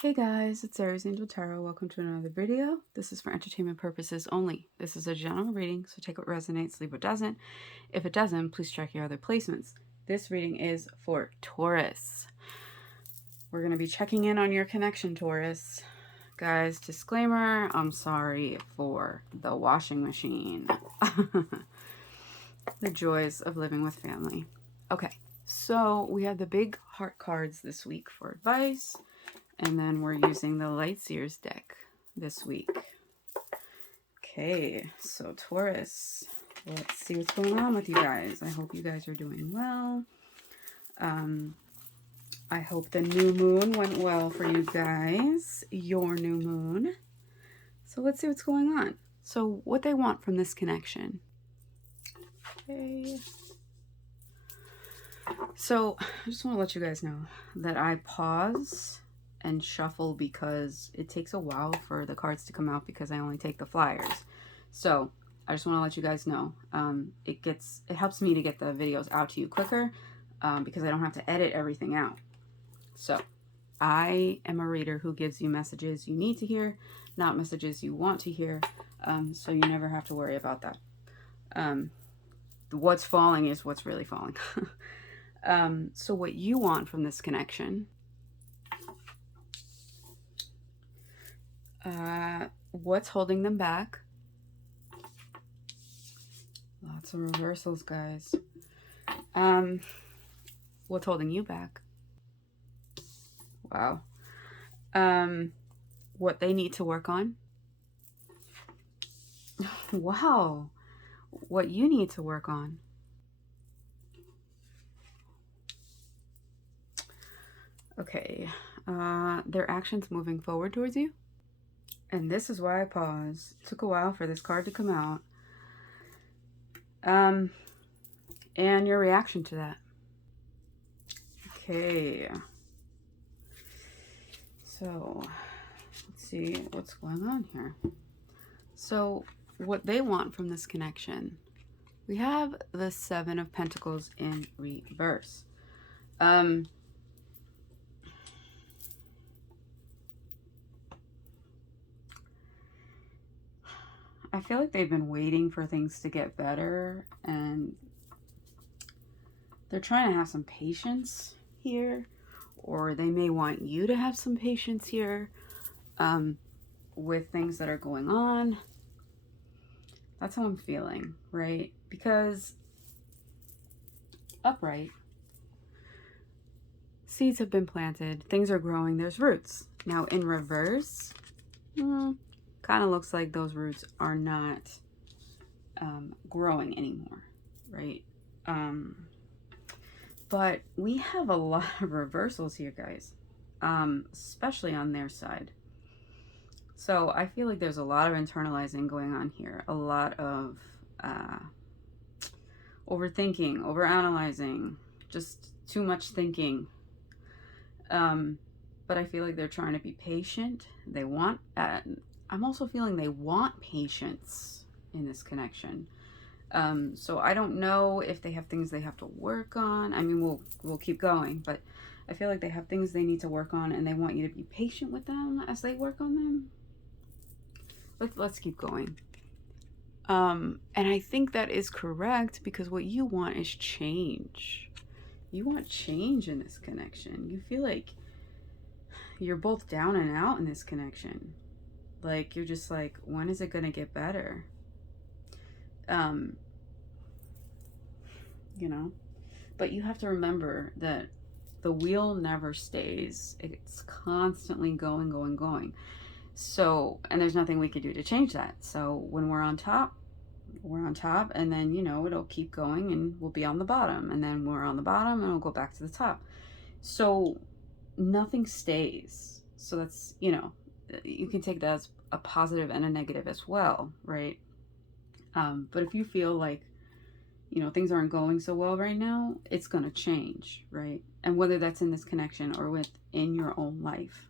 Hey guys, it's Aries Angel Tarot. Welcome to another video. This is for entertainment purposes only. This is a general reading, so take what resonates, leave what doesn't. If it doesn't, please check your other placements. This reading is for Taurus. We're going to be checking in on your connection, Taurus. Guys, disclaimer, I'm sorry for the washing machine. The joys of living with family. Okay, so we have the big heart cards this week for advice. And then we're using the Light Seers deck this week. Okay, so Taurus, let's see what's going on with you guys. I hope you guys are doing well. I hope the new moon went well for you guys, your new moon. So let's see what's going on. So what they want from this connection. Okay. So I just want to let you guys know that I pause and shuffle because it takes a while for the cards to come out because I only take the flyers. So I just want to let you guys know it helps me to get the videos out to you quicker because I don't have to edit everything out. So I am a reader who gives you messages you need to hear, not messages you want to hear, so you never have to worry about that. What's falling is what's really falling. So what you want from this connection, what's holding them back? Lots of reversals, guys. What's holding you back? Wow. What they need to work on? Wow. What you need to work on? Okay. Their actions moving forward towards you? And this is why I paused. It took a while for this card to come out. And your reaction to that. Okay. So, let's see what's going on here. So, what they want from this connection. We have the Seven of Pentacles in reverse. I feel like they've been waiting for things to get better and they're trying to have some patience here, or they may want you to have some patience here with things that are going on. That's how I'm feeling, right? Because upright, seeds have been planted, things are growing, there's roots. Now in reverse, kind of looks like those roots are not growing anymore, right? But we have a lot of reversals here, guys, especially on their side. So I feel like there's a lot of internalizing going on here, a lot of overthinking, overanalyzing, just too much thinking. But I feel like they're trying to be patient. They want, I'm also feeling they want patience in this connection. So I don't know if they have things they have to work on. I mean, we'll keep going, but I feel like they have things they need to work on and they want you to be patient with them as they work on them. Let's keep going. And I think that is correct because what you want is change. You want change in this connection. You feel like you're both down and out in this connection. Like, you're just like, when is it going to get better? You know, but you have to remember that the wheel never stays. It's constantly going. So, and there's nothing we could do to change that. So when we're on top, and then, you know, it'll keep going and we'll be on the bottom, and then we're on the bottom and we'll go back to the top. So nothing stays. So that's, you know, you can take that as a positive and a negative as well, right? But if you feel like, you know, things aren't going so well right now, it's going to change, right? And whether that's in this connection or within your own life.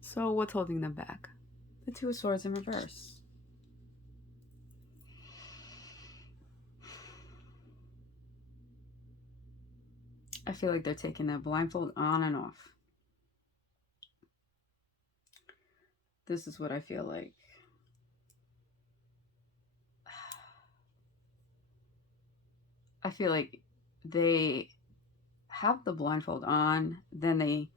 So what's holding them back? The Two of Swords in reverse. I feel like they're taking that blindfold on and off. This is what I feel like. I feel like they have the blindfold on, then they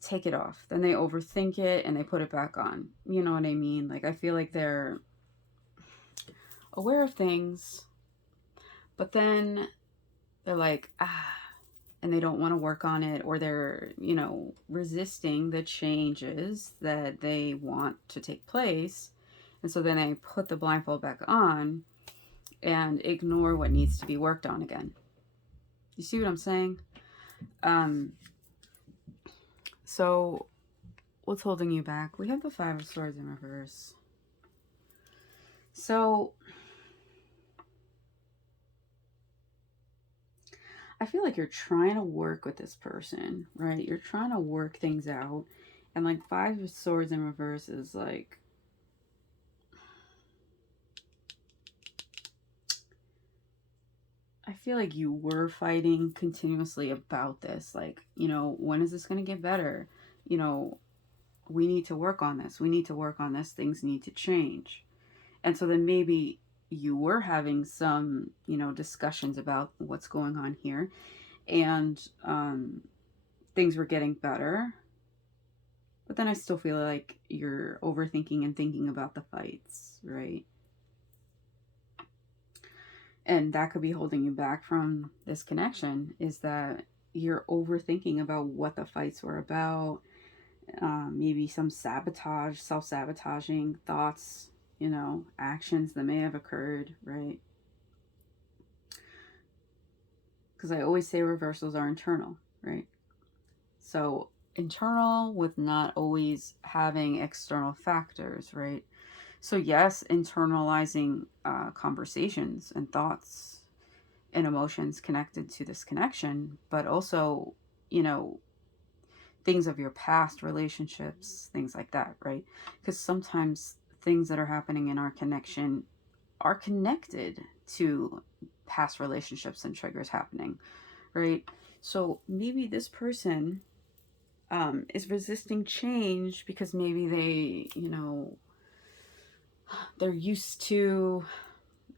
take it off, then they overthink it and they put it back on. You know what I mean? Like, I feel like they're aware of things, but then they're like, and they don't want to work on it, or they're, resisting the changes that they want to take place. And so then they put the blindfold back on and ignore what needs to be worked on again. You see what I'm saying? So what's holding you back? We have the Five of Swords in reverse. So I feel like you're trying to work with this person, right? You're trying to work things out. And like Five of Swords in reverse is like, I feel like you were fighting continuously about this. Like, when is this going to get better? We need to work on this. We need to work on this. Things need to change. And so then maybe you were having some, discussions about what's going on here. And things were getting better. But then I still feel like you're overthinking and thinking about the fights, right? And that could be holding you back from this connection, is that you're overthinking about what the fights were about. Maybe some sabotage, self-sabotaging thoughts, actions that may have occurred, right? Because I always say reversals are internal, right? So internal with not always having external factors, right? So yes, internalizing conversations and thoughts and emotions connected to this connection, but also, things of your past relationships, things like that, right? Because sometimes things that are happening in our connection are connected to past relationships and triggers happening, right? So maybe this person is resisting change because maybe they're used to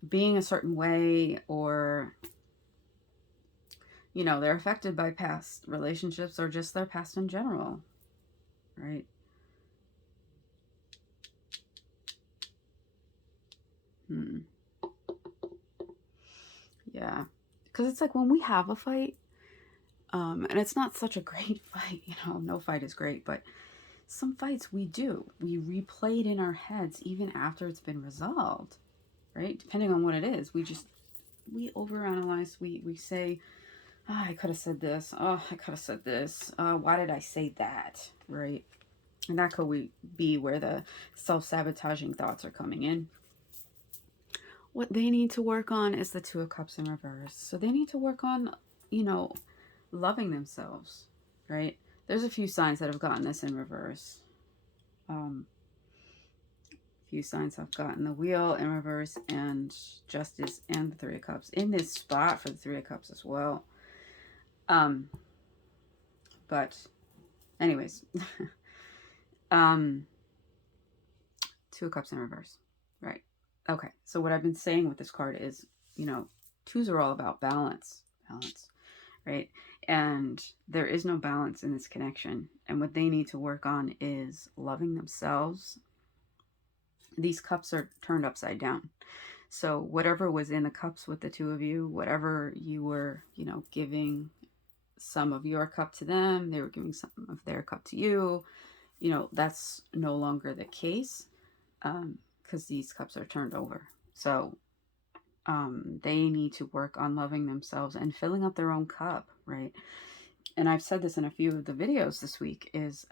being a certain way, or they're affected by past relationships or just their past in general, right? Yeah, because it's like when we have a fight, and it's not such a great fight, no fight is great, but some fights we replay it in our heads even after it's been resolved, right? Depending on what it is, we overanalyze. We say, oh, I could have said this. Oh, I could have said this. Why did I say that? Right? And that could be where the self-sabotaging thoughts are coming in. What they need to work on is the Two of Cups in reverse. So they need to work on, loving themselves, right? There's a few signs that have gotten this in reverse. Few signs have gotten the Wheel in reverse and Justice and the Three of Cups in this spot for the Three of Cups as well. But anyways, Two of Cups in reverse, right? Okay, so what I've been saying with this card is, twos are all about balance, right? And there is no balance in this connection. And what they need to work on is loving themselves. These cups are turned upside down. So whatever was in the cups with the two of you, whatever you were, giving some of your cup to them, they were giving some of their cup to you, that's no longer the case, because these cups are turned over. So they need to work on loving themselves and filling up their own cup, right? And I've said this in a few of the videos this week is,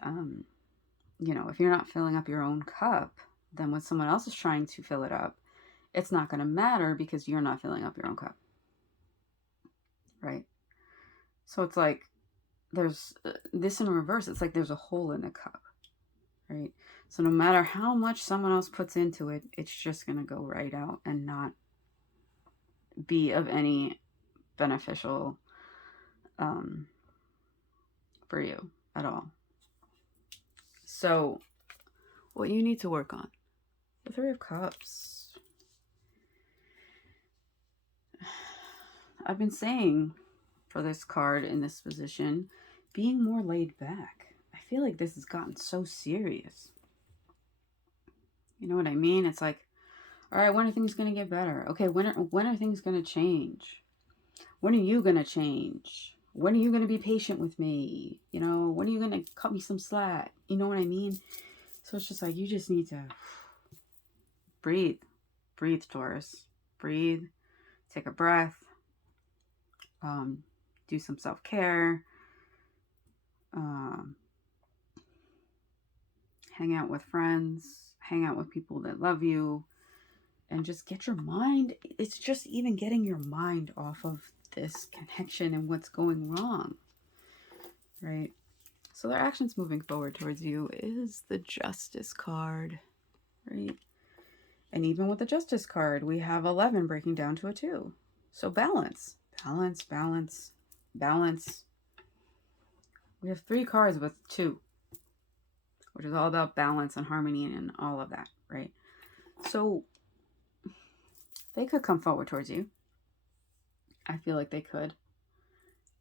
if you're not filling up your own cup, then when someone else is trying to fill it up, it's not going to matter because you're not filling up your own cup, right? So it's like there's this in reverse. It's like there's a hole in the cup, right? So no matter how much someone else puts into it, it's just going to go right out and not be of any beneficial um, for you at all. So, what you need to work on. The Three of Cups. I've been saying for this card in this position, being more laid back. I feel like this has gotten so serious. You know what I mean? It's like, all right, when are things going to get better? Okay, when are things going to change? When are you going to change? When are you going to be patient with me? You know, when are you going to cut me some slack? You know what I mean? So it's just like, you just need to breathe. Breathe, Taurus. Breathe. Take a breath. Do some self-care. Hang out with friends. Hang out with people that love you. And just get your mind. It's just even getting your mind off of this connection and what's going wrong. Right? So their actions moving forward towards you is the Justice card. Right? And even with the Justice card, we have 11 breaking down to a 2. So balance. Balance, balance, balance. We have 3 cards with 2, which is all about balance and harmony and all of that, right? So they could come forward towards you. I feel like they could.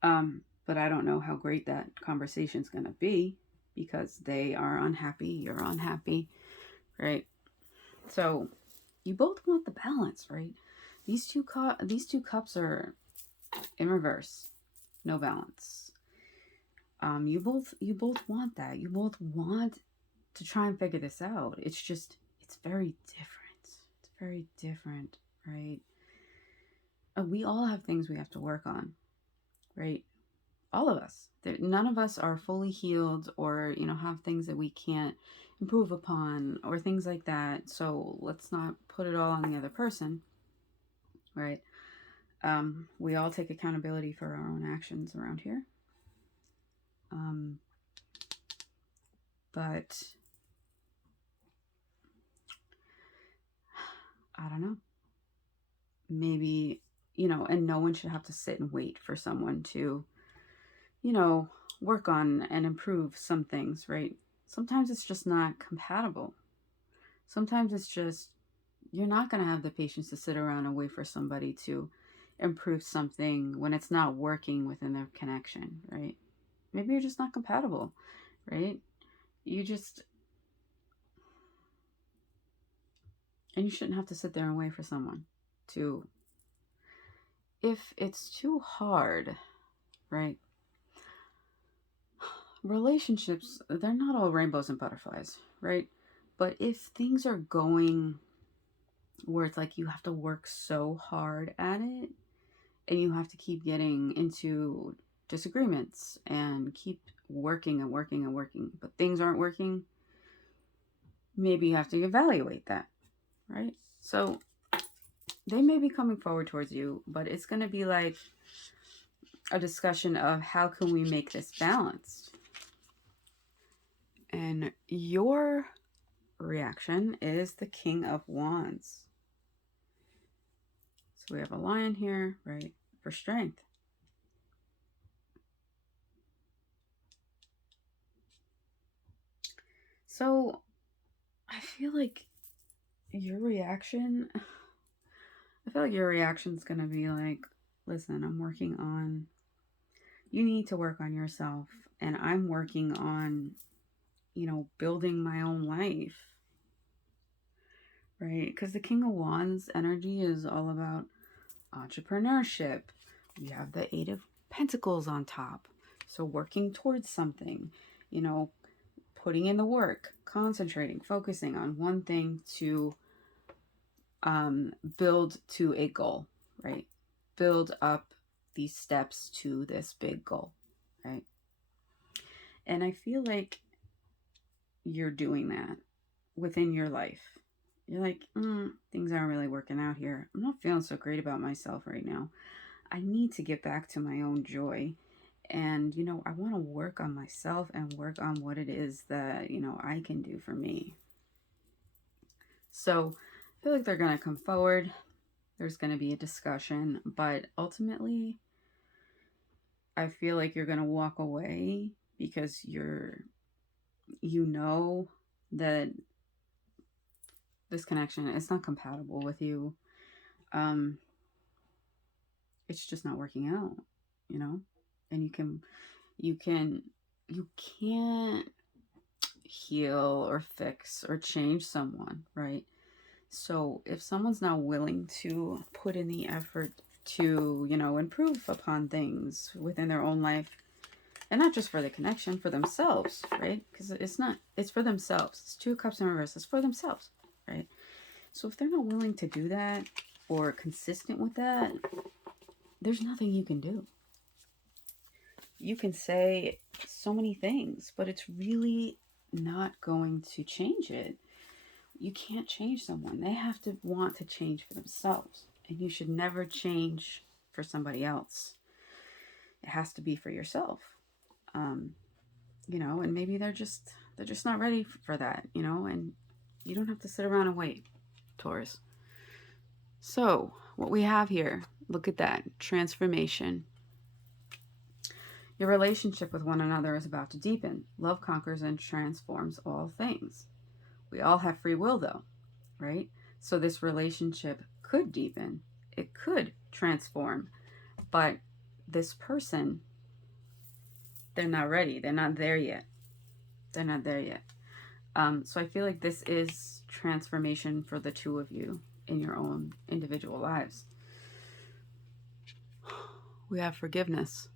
But I don't know how great that conversation's going to be because they are unhappy, you're unhappy, right? So you both want the balance, right? These two cups are in reverse. No balance. You both want that. You both want to try and figure this out. It's just, it's very different. It's very different, right? We all have things we have to work on, right? All of us. None of us are fully healed or, you know, have things that we can't improve upon or things like that. So let's not put it all on the other person, right? We all take accountability for our own actions around here. But I don't know. Maybe, you know, and no one should have to sit and wait for someone to, you know, work on and improve some things, right? Sometimes it's just not compatible. Sometimes it's just, you're not going to have the patience to sit around and wait for somebody to improve something when it's not working within their connection, right? Maybe you're just not compatible, right? And you shouldn't have to sit there and wait for someone to, if it's too hard, right? Relationships, they're not all rainbows and butterflies, right? But if things are going where it's like you have to work so hard at it and you have to keep getting into disagreements and keep working and working and working, but things aren't working, maybe you have to evaluate that, right? So they may be coming forward towards you, but it's going to be like a discussion of how can we make this balanced. And your reaction is the King of Wands. So we have a lion here, right, for strength. So I feel like your reaction is going to be like, listen, I'm working on, you need to work on yourself, and I'm working on, you know, building my own life, right? Because the King of Wands energy is all about entrepreneurship. We have the Eight of Pentacles on top. So working towards something, you know, putting in the work, concentrating, focusing on one thing to build to a goal, right? Build up these steps to this big goal, right? And I feel like you're doing that within your life. You're like, things aren't really working out here. I'm not feeling so great about myself right now. I need to get back to my own joy. And, you know, I want to work on myself and work on what it is that, you know, I can do for me. So I feel like they're going to come forward. There's going to be a discussion, but ultimately I feel like you're going to walk away because you know that this connection is not compatible with you. Um, it's just not working out, you know? And you can, you can't heal or fix or change someone, right? So if someone's not willing to put in the effort to, improve upon things within their own life, and not just for the connection, for themselves, right? Because it's for themselves. It's 2 cups in reverse. It's for themselves, right? So if they're not willing to do that or consistent with that, there's nothing you can do. You can say so many things, but it's really not going to change it. You can't change someone. They have to want to change for themselves. And you should never change for somebody else. It has to be for yourself. And maybe they're just not ready for that, and you don't have to sit around and wait, Taurus. So what we have here, look at that transformation. Your relationship with one another is about to deepen. Love conquers and transforms all things. We all have free will, though, right? So this relationship could deepen, it could transform, but this person, they're not ready. They're not there yet. They're not there yet. So I feel like this is transformation for the two of you in your own individual lives. We have forgiveness.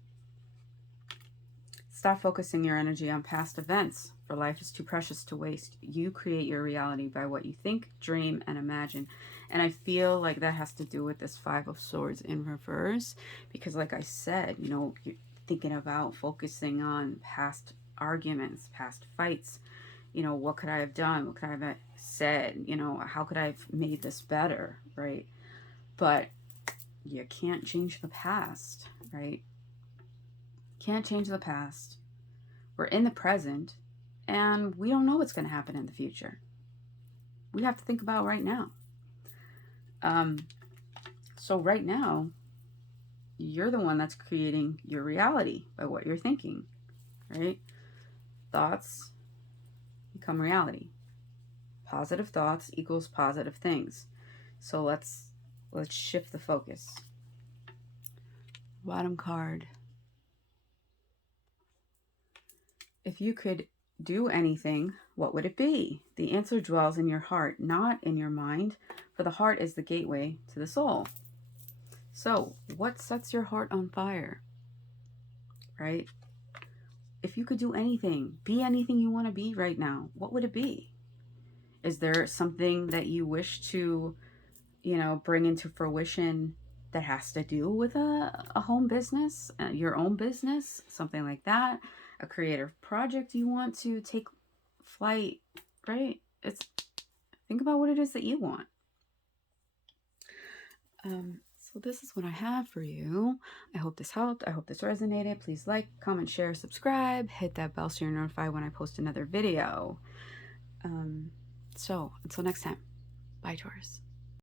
Stop focusing your energy on past events, for life is too precious to waste. You create your reality by what you think, dream, and imagine. And I feel like that has to do with this 5 of Swords in reverse, because like I said, you're thinking about focusing on past arguments, past fights. What could I have done? What could I have said? How could I have made this better, right? But you can't change the past, right? Can't change the past. We're in the present, and we don't know what's going to happen in the future. We have to think about right now. So right now, you're the one that's creating your reality by what you're thinking, right? Thoughts become reality. Positive thoughts equals positive things. So let's shift the focus. Bottom card. If you could do anything, what would it be? The answer dwells in your heart, not in your mind, for the heart is the gateway to the soul. So, what sets your heart on fire? Right? If you could do anything, be anything you want to be right now, what would it be? Is there something that you wish to, bring into fruition that has to do with a home business, your own business, something like that? A creative project you want to take flight, right? Think about what it is that you want. So this is what I have for you. I hope this helped. I hope this resonated. Please like, comment, share, subscribe, hit that bell so you're notified when I post another video. So until next time, bye, Taurus.